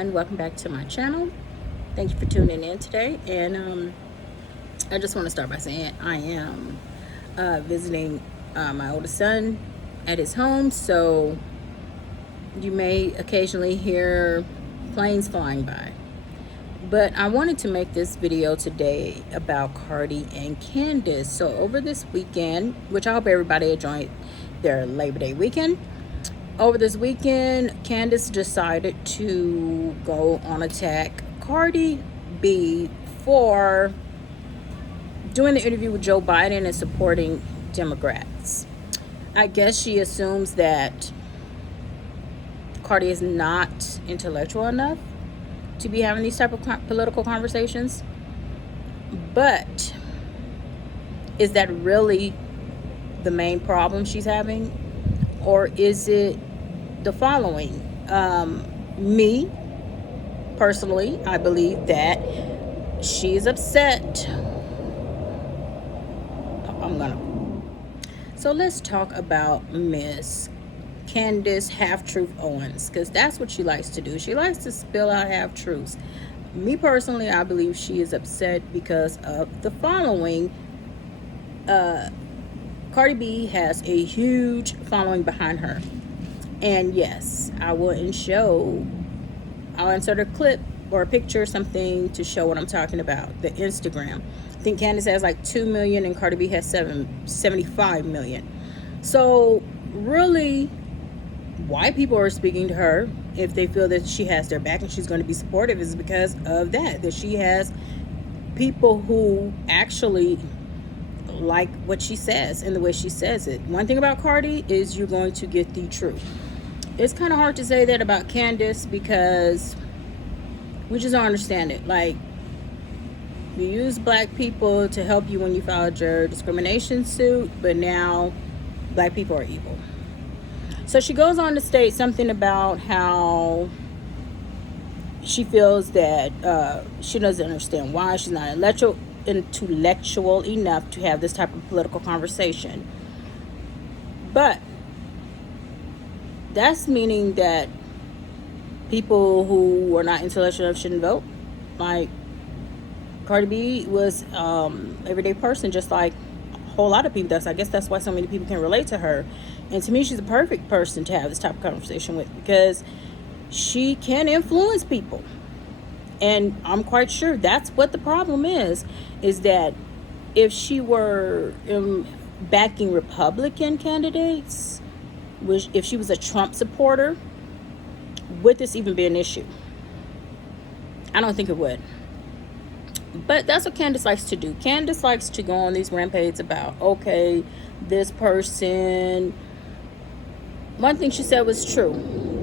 everyone, welcome back to my channel. Thank you for tuning in today. And I just want to start by saying I am visiting my oldest son at his home, so you may occasionally hear planes flying by. But I wanted to make this video today about Cardi and Candace. So over this weekend, which I hope everybody enjoyed their Labor Day weekend, over this weekend, Candace decided to go on attack Cardi B for doing the interview with Joe Biden and supporting Democrats. I guess she assumes that Cardi is not intellectual enough to be having these type of political conversations. But is that really the main problem she's having? Or is it the following? Me, personally, I believe that she's upset. So let's talk about Miss Candace Half-Truth Owens, because that's what she likes to do. She likes to spill out half-truths. Me personally, I believe she is upset because of the following. Cardi B has a huge following behind her. And yes, I'll insert a clip or a picture, something to show what I'm talking about. The Instagram. I think Candace has like 2 million and Cardi B has 75 million. So really, why people are speaking to her, if they feel that she has their back and she's going to be supportive, is because of that she has people who actually like what she says and the way she says it. One thing about Cardi is you're going to get the truth. It's kind of hard to say that about Candace because we just don't understand it. Like, you use black people to help you when you filed your discrimination suit, but now black people are evil. So she goes on to state something about how she feels that she doesn't understand why she's not intellectual enough to have this type of political conversation. But that's meaning that people who are not intellectual enough shouldn't vote. Like, Cardi B was everyday person, just like a whole lot of people. I guess that's why so many people can relate to her. And to me, she's the perfect person to have this type of conversation with, because she can influence people. And I'm quite sure that's what the problem is that if she were backing Republican candidates, if she was a Trump supporter, would this even be an issue? I don't think it would. But that's what Candace likes to do. Candace likes to go on these rampages about, okay, this person. One thing she said was true.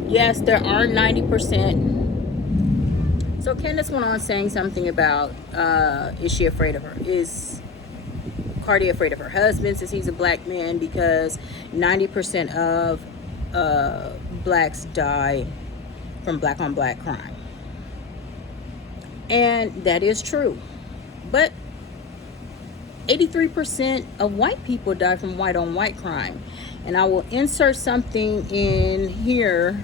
Yes, there are 90%. So Candace went on saying something about, is she afraid of her? Is Cardi afraid of her husband since he's a black man? Because 90% of blacks die from black on black crime. And that is true. But 83% of white people die from white on white crime. And I will insert something in here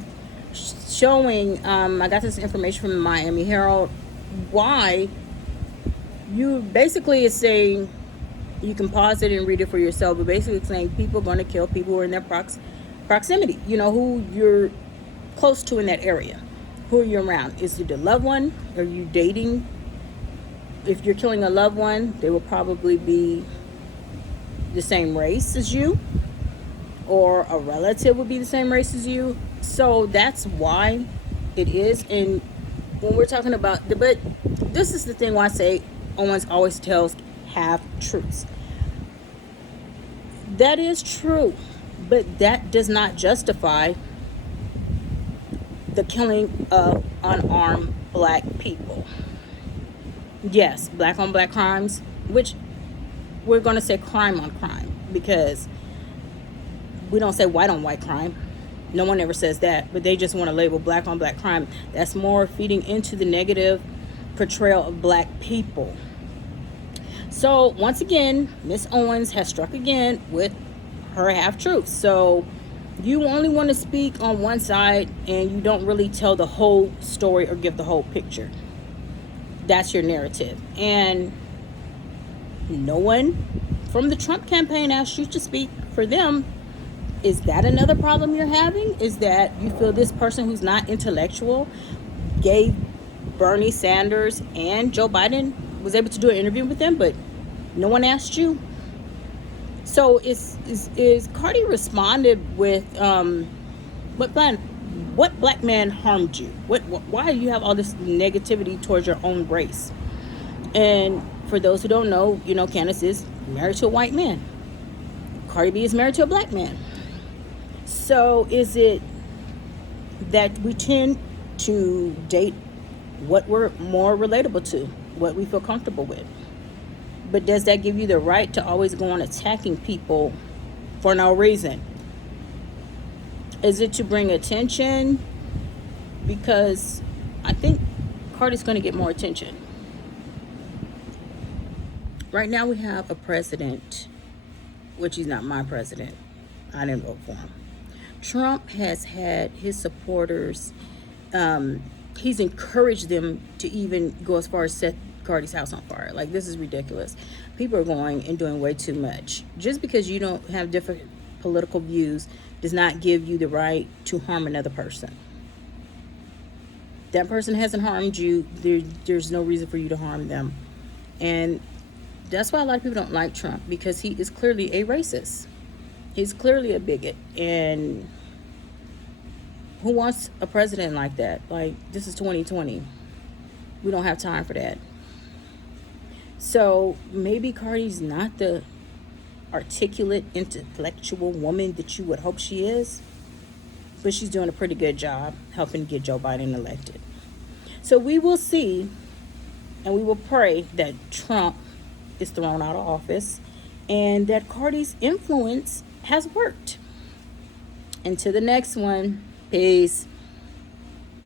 showing, I got this information from the Miami Herald, why you basically is saying, you can pause it and read it for yourself, but basically it's saying people are going to kill people who are in their proximity, who you're close to in that area, who are you around. Is it a loved one? Are you dating? If you're killing a loved one, they will probably be the same race as you, or a relative would be the same race as you. So that's why it is. And when we're talking about but this is the thing why I say Owens always tells half-truths. That is true, but that does not justify the killing of unarmed black people. Yes, black on black crimes, which we're going to say crime on crime, because we don't say white on white crime. No one ever says that, but they just want to label black on black crime. That's more feeding into the negative portrayal of black people. So once again, Miss Owens has struck again with her half-truths. So You only want to speak on one side, and you don't really tell the whole story or give the whole picture. That's your narrative. And no one from the Trump campaign asked you to speak for them. Is that another problem you're having? Is that you feel this person who's not intellectual gave Bernie Sanders and Joe Biden, was able to do an interview with them, but no one asked you? So is Cardi responded with what black man harmed you? Why do you have all this negativity towards your own race? And for those who don't know, Candace is married to a white man. Cardi B is married to a black man. So is it that we tend to date what we're more relatable to, what we feel comfortable with? But does that give you the right to always go on attacking people for no reason? Is it to bring attention? Because I think Cardi's going to get more attention. Right now we have a president, which he's not my president. I didn't vote for him. Trump has had his supporters, he's encouraged them to even go as far as set Cardi's house on fire. Like, this is ridiculous. People are going and doing way too much. Just because you don't have different political views does not give you the right to harm another person. That person hasn't harmed you. There's no reason for you to harm them. And that's why a lot of people don't like Trump, because he is clearly a racist. He's clearly a bigot. And who wants a president like that? Like, this is 2020. We don't have time for that. So maybe Cardi's not the articulate, intellectual woman that you would hope she is, but she's doing a pretty good job helping get Joe Biden elected. So we will see, and we will pray that Trump is thrown out of office and that Cardi's influence has worked. Until the next one, peace.